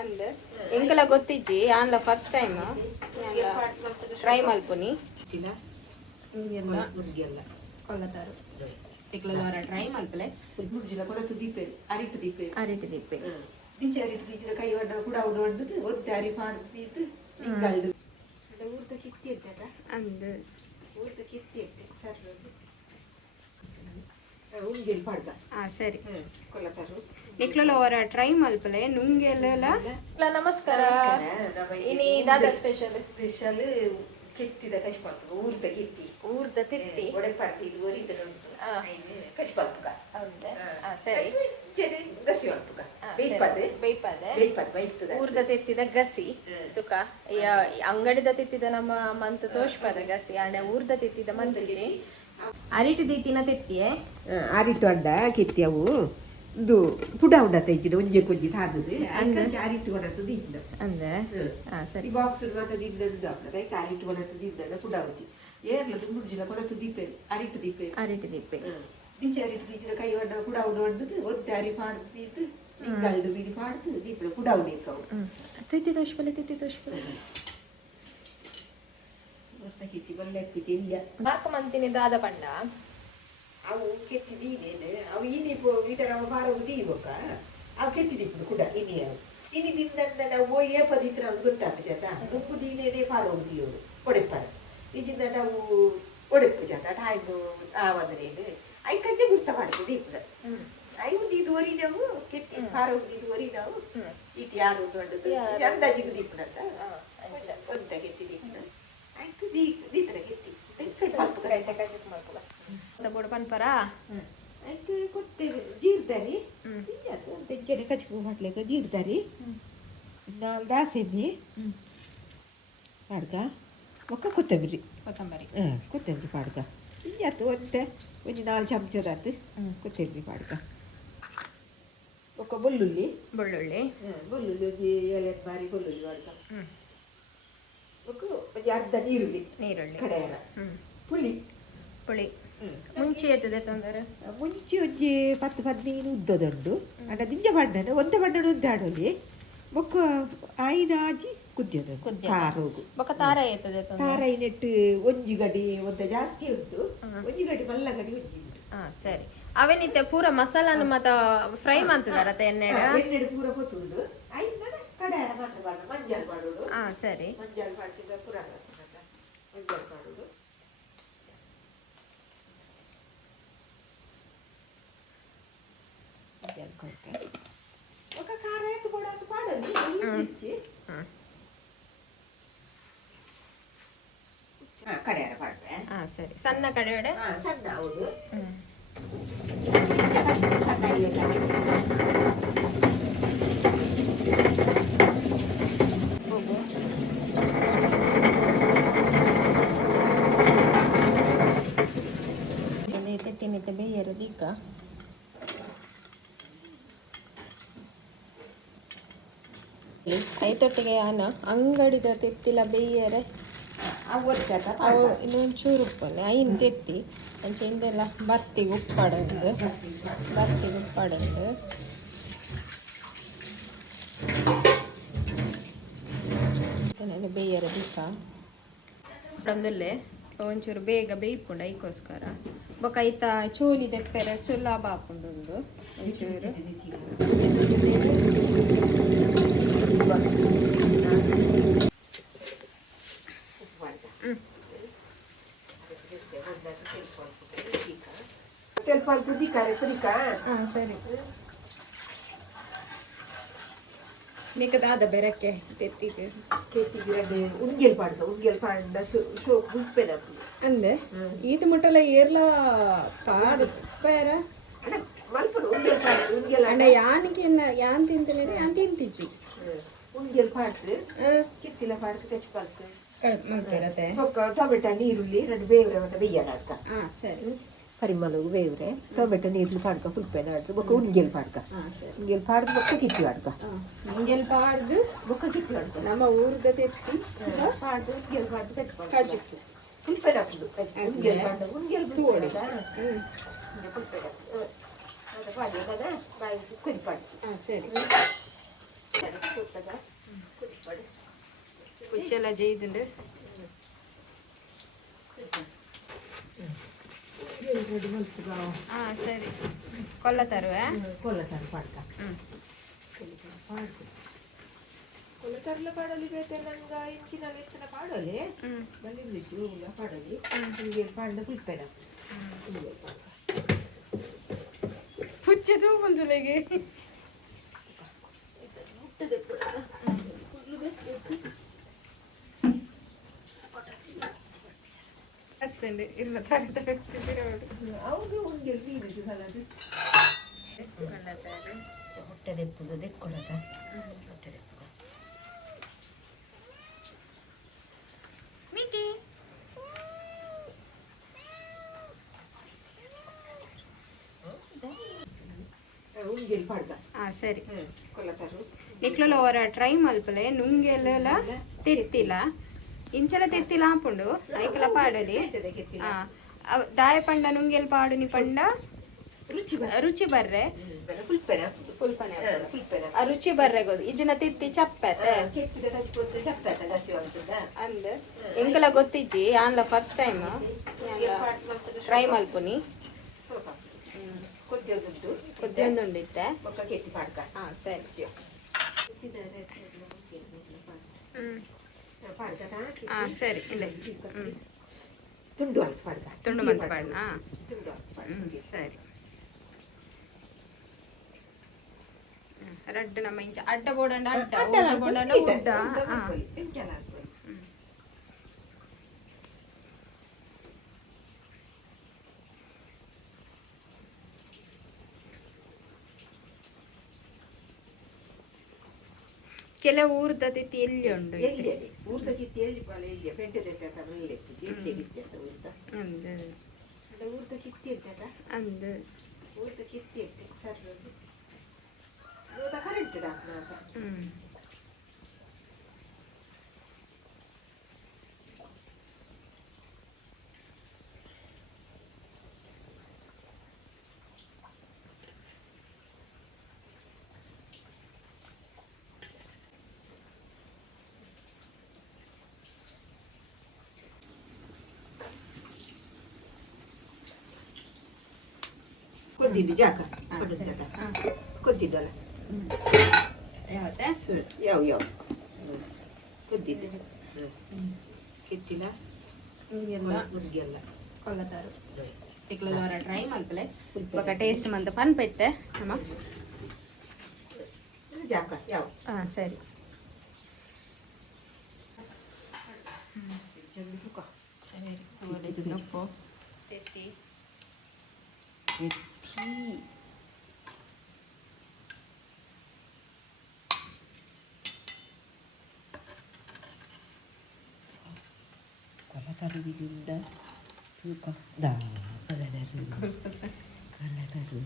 ಅಂದ್ ಎಂಕಲ ಗೊತ್ತಿಜ್ಜಿ ಆನ್ಲ first time try ಮಲ್ಪುನಿ ಕೊಲ್ಲತಾರು ತಿಕ್ಲರ try ಮಲ್ಪಲೆ ಮುರ್ಜಿಲ ಕೊರತು ದೀಪೆ ಅರಿಟ್ಟು ದೀಪೆ ಅರಿಟ್ಟು ದೀಪೆ ದಿಂಚ ಅರಿಟ್ಟು ದೀಜಿನ ಕೈ ಒಡ್ಡ ಕೂಡ ಅವಡು ಹೊಡ್ದು ಒತ್ತಿ ಅರಿ ಮಾಡ್ತಿದ್ದು ಹಿಂಗಲ್ದು ಊರ್ದ ಕಿತ್ತಿ ಇರ್ತದ ಅಂದ್ ಊರ್ದ ಕಿತ್ತಿ ಇರ್ತೆ ಸರ್ ಉಂಗೆಲ್ ಪಾಡ್ದ ಸರಿ ಕೊಲ್ಲತಾರು ನಿಕ್ಲಲ ಅವರ ಟ್ರೈ ಮಲ್ಪಲೆ ನುಂಗೆಲ್ಲ ನಮಸ್ಕಾರ ಇನಿ ದಾದ ಸ್ಪೆಷಲ್ ಕೆತ್ತಿದ ಕಚ್ಪಾಲ್ಪುಗ ಊರ್ದ ಕಿತ್ತಿ ಊರ್ದ ತಿತ್ತಿ ಒಡೆ ಪಾರ್ಟಿ ಇದು ಒರಿದ ಕಚ್ಪಾಲ್ಪುಗ ಸರಿ ಗಸಿ ಮಲ್ಪುಗ ಬೇಯ್ಪದ ಊರ್ದ ತಿತ್ತಿದ ಗಸಿ ತುಕ ಅಂಗಡಿದ ತಿತ್ತಿದ ನಮ್ಮ ಮಂತ್ ತೋಷ್ಪದ ಗಸಿ ಆಂಡ ಊರ್ದ ತಿತ್ತಿದ ಮಂತ್ರಿಜಿ ಅರಿಟ್ಟು ದೀತಿನ ತಿತ್ತಿಯೇ ಅರಿಟ್ಟು ಅಡ್ಡ ಕೆತ್ತಿಯವು ಇದು ಪುಡ ಉಂಡ ತೆಜ್ಜಿನ ಒಂಜೆ ಕೊಂಜಿ ತಾದದು ಅರಿಟ್ಟು ಕೊಡತ್ತು ದಿದ್ದ ಅಂದೆ ಸರಿ ಬಾಕ್ಸ್ ಮಾತ್ರ ದಿದ್ದ ಅರಿಟ್ಟು ಕೊಡತ್ತು ದಿದ್ದ ಪುಡ ಉಂಜಿ ಏರ್ಲದು ಮುರ್ಜಿಲ ಕೊಡತ್ತು ದೀಪೆ ಅರಿಟ್ಟು ದೀಪೆ ದಿಂಚ ಅರಿಟ್ಟು ದೀಜಿನ ಕೈ ಒಡ್ಡ ಪುಡ ಉಂಡು ಹೊಡ್ದು ಒತ್ತಿ ಅರಿ ಮಾಡ್ತಿದ್ದು ಹಿಂಗಲ್ದು ಬೀಡಿ ಮಾಡ್ತು ದೀಪಳ ಪುಡ ಉಂಡಿಕ್ಕವು ತಿತ್ತಿ ತೋಷ್ಪಲೆ ಕಿತ್ತಿ ಬಲ್ಲೆ ಕಿತ್ತಿ ಇಲ್ಲ ಮಾರ್ಕ ಮಂತಿನಿ ದಾದ ಪಂಡ ಅವು ಕೆತ್ತಿ ದೀನೇನೆ ಅವು ಇನ್ನಿ ಈ ಥರ ಬಾರ ದೀವಕ್ಕ ಅವು ಕೆತ್ತಿ ದಿಪ್ಪು ಕೂಡ ಇನ್ನಿ ಅವು ಇನ್ನಿ ದಿಂದ ನಾವು ಏಪದಿತ್ರ ಅದು ಗೊತ್ತಾಗ ಜಾತ ಉಪ್ಪು ದೀನೇನೆ ಪಾರ ದೀಯೋರು ಒಡೆಪ್ಪಾರ ಈಜಿಂದ ನಾವು ಒಡೆಪ್ಪು ಜಾತ ಟೈಮ್ ಆ ಒಂದನೇನು ಐ ಕಜ್ಜೆ ಗುರ್ತ ಮಾಡ್ತೀವಿ ದೀಪದ ಐ ಒಂದು ಇದುವರಿ ನಾವು ಕೆತ್ತಿ ಪಾರ ಇದುವರಿ ನಾವು ಇದು ಯಾರು ದೊಡ್ಡದು ಅಂದಾಜಿಗೆ ದೀಪನಂತ ಒಂದ ಕೆತ್ತಿ ದೀಪನ ಆಯ್ತು ದೀತರ ಕೆತ್ತಿ ಪನ್ಪರ ಆಯ್ತು ಕೊತ್ತೇವೆ ಜೀರ್ದಾರಿ ತೆಂಚನೆ ಕಚ್ಪು ಮಾಡ್ಲಿಕ್ಕೆ ಜೀರ್ದಾರಿ ನಾಲ್ ದಾಸೆಮ್ಮೆ ಪಾಡ್ಕ ಒಕ್ಕ ಕೊತ್ತಂಬರಿ ಕೊತ್ತಂಬರಿ ಪಾಡ್ಕ ಇಂಜಾತು ಒಂತೆ ಒಂಜಿ 4 ಚಮಚದಾತು ಕೊತ್ತಂಬರಿ ಪಾಡ್ಕ ಒಕ್ಕ ಬೆಳ್ಳುಳ್ಳಿ ಒಂಜಿ 7 ಬಾರಿ ಬೆಳ್ಳುಳ್ಳಿ ಪಾಡ್ಕ ಒಕ್ಕ ಒಂಜಿ ಅರ್ಧ ನೀರುಳ್ಳಿ ಕಡೆಯರ ಪುಳಿ ಮುಂಚೆ ಎತ್ತದೆ ತಂದರೆ ಮುಂಚೆ ಒಂಜಿ 10-15 ಉದ್ದದುಂಡು ಅಂಡ ದಿಂಜ ಬಣ್ಣನ ಒಂದೇ ಬಣ್ಣನ ಒಂದೇ ಆಡೋಲಿ ಬೊಕ್ಕ ಆಯಿನ ಆಜಿ ಕುದ್ಯದ ಕಾರೋಗು ಬೊಕ್ಕ ತಾರ ಎತ್ತದೆ ತಾರ ನೆಟ್ಟು ಒಂಜಿ ಗಡಿ ಒಂದ ಜಾಸ್ತಿ ಉಂಟು ಒಂಜಿ ಗಡಿ ಮಲ್ಲ ಗಡಿ ಒಂಜಿ ಉಂಟು ಸರಿ ಅವೇನಿತ್ತೆ ಪೂರ ಮಸಾಲಾನು ಮತ್ತ ಫ್ರೈ ಮಾಡ್ತಿದಾರ ಎಣ್ಣೆಡು ಪೂರ ಗೊತ್ತುಂಡು ಆಯ್ತು ಕಡಾಯ ಮಾತ್ರ ಬಾಡ ಮಂಜಲ್ ಮಾಡೋದು ಸರಿ ಮಂಜಲ್ ಮಾಡ್ತಿದ್ದ ಪೂರ ಮಂಜಲ್ ಮಾಡೋದು ఒక కార ఎత్తు కూడా పాడని ఇచ్చి ಕಡೆಯರ ಪಾಡ್ದೆ ಸರಿ ಸಣ್ಣ ಕಡೆಯಡೆ ಸಣ್ಣ ಹೌದು ತಿನ್ನಿದ್ದ ಬೇಯರು ದೀಕ ಐತೊಟ್ಟಿಗೆ ಆನ ಅಂಗಡಿದ ತೆತ್ತಿಲ ಬೇಯರೆ ಅವು ಇನ್ನೊಂಚೂರು ಉಪ್ಪನೆ ಐನ್ ತೆತ್ತಿ ಅಂಚೆಂದೆಲ್ಲ ಬರ್ತಿಗೆ ಉಪ್ಪಾಡಂದು ಬೇಯರ ದೀಪ ಒಂದಲ್ಲೇ ಒಂಚೂರು ಬೇಗ ಬೇಯ್ಪುಂಡು ಐಕೋಸ್ಕರ ಬೊಕ್ಕ ಐತ ಚೋಲಿ ದೆಪ್ಪೆರೆ ಸುಲಭ ಹಾಕೊಂಡು ಒಂಚೂರು ಸರಿ ನಿಕ್ಕದಾದ ಬೆರಕ್ಕೆ ತೆತ್ತಿಗೆ ಉಂಗೆಲ್ ಪಾಡ್ದ ಉಪ್ಪೆನ ಅಂದೆ ಈತ ಮುಟ್ಟಲ ಏರ್ಲ ಪಾಡು ಪೇರ ಅಂಡ ಯಾನಿಗೆ ಯಾನ್ ತಿಂತೇನೆ ಯಾನ್ ತಿಂತಿಜ್ಜಿ ಉಂಗೆಲ್ ಪಾಡ್ದು ಕಿತ್ತಿಲ ಪಾಡ್ದು ಕಚ್ಪಾಲ್ತು ಮಂತಿರತ್ತೆ ಟೊಮೆಟೊ ನೀರುಳ್ಳಿ 2 ಬೇವ್ರೆ ಮತ್ತೆ ಬೇಯ್ಯನ ಅಡ್ಕ ಸರಿ ಪರಿಮಳವು ಬೇವ್ರೆ ಟೊಮೆಟೊ ನೀರುಳ್ಳಿ ಪಾಡ್ಕ ಕುಲ್ಪೆನ ಅಡ್ದು ಬೊಕ್ಕ ಉಂಗೆಲ್ ಪಾಡ್ಕ ಉಂಗೆಲ್ ಪಾಡ್ದು ಬೊಕ್ಕ ಕಿತ್ತಿ ಅಡ್ಕ ಉಂಗೆಲ್ ಪಾಡ್ದು ಬೊಕ್ಕ ಕಿತ್ತಿ ಅಡ್ಕ ನಮ್ಮ ಊರ್ದ ತೆತ್ತಿ ಪಾಡ್ದು ಉಂಗೆಲ್ ಪಾಡ್ದು ಕಚ್ಚಿತ್ತು ಕುಲ್ಪೆನ ಹಾಕುದು ಉಂಗೆಲ್ ಪಾಡ್ದು ಉಂಗೆಲ್ ತೋಡಿ ಕುಲ್ಪೆನ ಅದು ಪಾಡ್ಯದ ಬಾಯಿ ಕುದಿ ಪಾಡ್ದು ಸರಿ കുച്ചെല്ലാം ചെയ്തിട്ടുണ്ട്. ಸರಿ ಕೊಲ್ಲತರುವೆ ಕೊಲ್ಲತಾರು ಪಾಡ್ಕ ಕೊಲ್ಲತಾರಲ್ಲ ಪಾಡಲಿ ಬೇತೆ ನಂಗೆ ಇಂಚಿನ ಎತ್ತಿನ ಪಾಡಲಿ ಬಂದಿದ್ದು ಪಾಡಲಿ ನಿಮಗೆ ಪಾಡ ಕುಲ್ಪೇನ ಹುಚ್ಚದು ಮುಂಜುಲೆಗೆ ಹತ್ತಂడి ಇಲ್ಲ ತರಕಾರಿ ಅವ್ರಿಗೆ ಒಂದು ಬೀರಿದ್ದು ಕಲದು ಹೊಟ್ಟೆ ದೆಪ್ಪುದು ದೆಕ್ಕೊಳತ ಹೊಟ್ಟೆ ದೆಪ್ಪುದು ಮಿಕಿ ಉಂಗೆಲ್ ಪಾಡ್ಗ ಸರಿ ಕೊಲ್ಲತಾರು ನಿಕ್ಲಲ್ಲ ಅವರ ಟ್ರೈ ಮಲ್ಪಲೆ ನುಂಗೆಲ್ಲ ತೆತ್ತಿಲ್ಲ ಇಂಚಲ ತೆತ್ತಿಲ್ಲ ಹಾಪುಂಡು ಐಕಲ ಪಾಡಲಿ ದಾಯ ಪಂಡ ನುಂಗೆಲ್ ಪಾಡು ನಿ ಪಂಡ ರುಚಿ ಬರ್ರೆ ಪುಲ್ಪನೆ ಆ ರುಚಿ ಬರ್ರೆ ಗೊತ್ತು ಇಜ್ಜಿನ ತಿತ್ತಿ ಚಪ್ಪತ್ತೆ ಅಂದ್ ಎಂಕಲ ಗೊತ್ತಿಜ್ಜಿ ಆನ್ಲ ಫಸ್ಟ್ ಟೈಮ್ ಟ್ರೈ ಮಲ್ಪುನಿ ಕೊದ್ದೊಂದುಂಡಿತ್ತೆ ಸರಿ ಸರಿ ಇಲ್ಲ ತುಂಡು ಆಯ್ತು ಪಾಡ್ಗ ತುಂಡು ಮತ್ತೆ ಪಾಡ ಸರಿ ರಡ್ಡು ನಮ್ಮ ಇಂಚ ಅಡ್ಡ ಬೋಡಂಡ ಅಡ್ಡ ಉಡ್ಡ ಬೋಡಂಡ ಉಡ್ಡ ಕೆಲವು ಊರ್ದ ತಿತ್ತಿ ಎಲ್ಲಿ ಉಂಡು ಊರ್ದ ಕಿತ್ತಿ ಎಲ್ಲಿ ಪಾಲ ಎಲ್ಲಿ ಪೆಂಟೆ ತೆತ್ತ ಎಲ್ಲಿ ಕಿತ್ತಿ ಊರ್ದ ಊರ್ದ ಕಿತ್ತಿ ಇರ್ತದ ಅಂದ್ ಊರ್ದ ಕಿತ್ತಿ ಇರ್ತೆ ಸರ್ ಕರೆಂಟ್ ಕೊದ್ದಿದ್ದು ಜಾಕ ಕೊದ್ದಿದ್ದಲ್ಲ ಯಾವ ಕೊದ್ದಿದ್ದು ಕಿತ್ತಿಲ್ಲ ಮುದ್ಗೆಲ್ಲ ಕೊಲ್ಲತಾರು ತಿಕ್ಲದವರ ಟ್ರೈ ಮಲ್ಪಲೆ ಇವಾಗ ಟೇಸ್ಟ್ ಮಂತ ಪನ್ ಪೈತೆ ಅಮ್ಮ ಜಾಕ ಯಾವ ಸರಿ ಉಪ್ಪು ತೆತ್ತಿ ಕೊಲ್ಲತಾರು ಬಿಡಿಂದ ತೂಕ ದಾ ಕೊಲ್ಲತಾರು ಕೊಲ್ಲತಾರು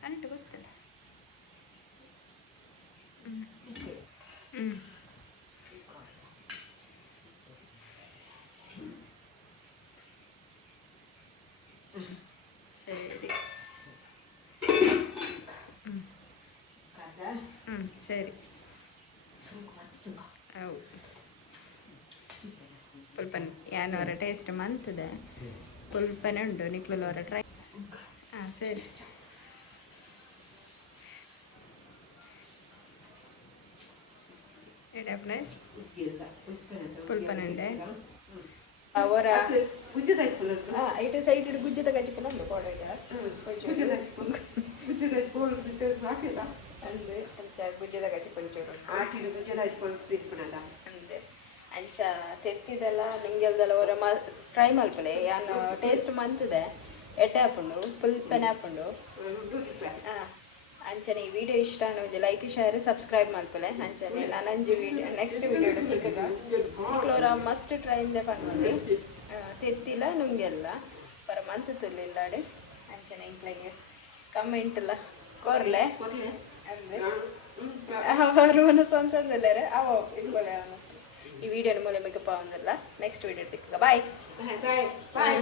ಕರೆಕ್ಟ್ ಗೊತ್ತಲ್ಲ ಸರಿ ಸರಿ ಹೌದು ಪುಲ್ಪನ್ ಯಾನವರ ಟೇಸ್ಟ್ ಮಂತದೆ ಪುಲ್ಪನೆ ಉಂಟು ನಿಕ್ಲವರ ಟ್ರೈ ಸರಿ ಎಡಪ್ಲೆ ಪುಲ್ಪನೆ ಅವರ ಐಟ ಸೈಡ್ ಗುಜ್ಜದ ಗಜ್ಜಿ ಪುಲ ಉಂಟು ಕೋಡೈಟ ಅಂದೆ ಅಂಚ ಗುಜ್ಜದ ಗಜ್ಜಿ ಪಂಚೂರು ಅಂದೆ ಅಂಚ ತೆತ್ತಿದೆಲ್ಲ ನಿಂಗೆಲ್ದೆಲ್ಲ ಅವರ ಟ್ರೈ ಮಲ್ಪಲೆ ಯಾನು ಟೇಸ್ಟ್ ಮಂತದೆ ಎಟ್ಟೆ ಹಾಪುಂಡು ಪುಲ್ಪನೆ ಹಾಪುಂಡು ಅಂಚನೆ ಈ ವಿಡಿಯೋ ಇಷ್ಟ ಅನ್ನೋದು ಲೈಕ್ ಶೇರ್ ಸಬ್ಸ್ಕ್ರೈಬ್ ಮಲ್ಪಲೆ ಅಂಚನೆ ನಾನಂಜು ವಿಡಿಯೋ ನೆಕ್ಸ್ಟ್ ವಿಡಿಯೋ ಇಕ್ಲೋರ ಮಸ್ಟ್ ಟ್ರೈ ಇಂದೆ ಪನ್ಮಲ್ಲಿ ತೆತ್ತಿಲ್ಲ ನುಂಗೆಲ್ಲ ಪರ ಮಂತ್ ತುಲ್ಲಿಲ್ಲಾಡೆ ಅಂಚನೆ ಇಂಕ್ಲೆಗೆ ಕಮೆಂಟ್ ಎಲ್ಲ ಕೋರ್ಲೆ ಅಂದ್ರೆ ಅವರು ಸ್ವಂತದಲ್ಲೇ ಅವ ಇಟ್ಕೊಳ್ಳಿ ಅವನು ಈ ವಿಡಿಯೋನ ಮೂಲೆ ಮಿಗಪ್ಪ ಒಂದಲ್ಲ ನೆಕ್ಸ್ಟ್ ವಿಡಿಯೋ ಸಿಕ್ಕ ಬಾಯ್ ಬಾಯ್ ಬಾಯ್